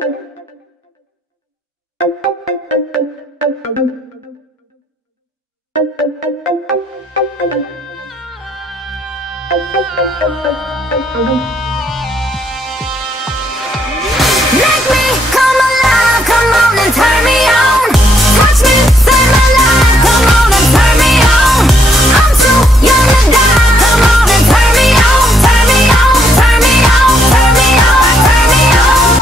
Make me come alive, come on and turn me on. Touch me, save my life, come on and turn me on. I'm too young to die, come on and turn me on. Turn me on, turn me on, turn me on, turn me on.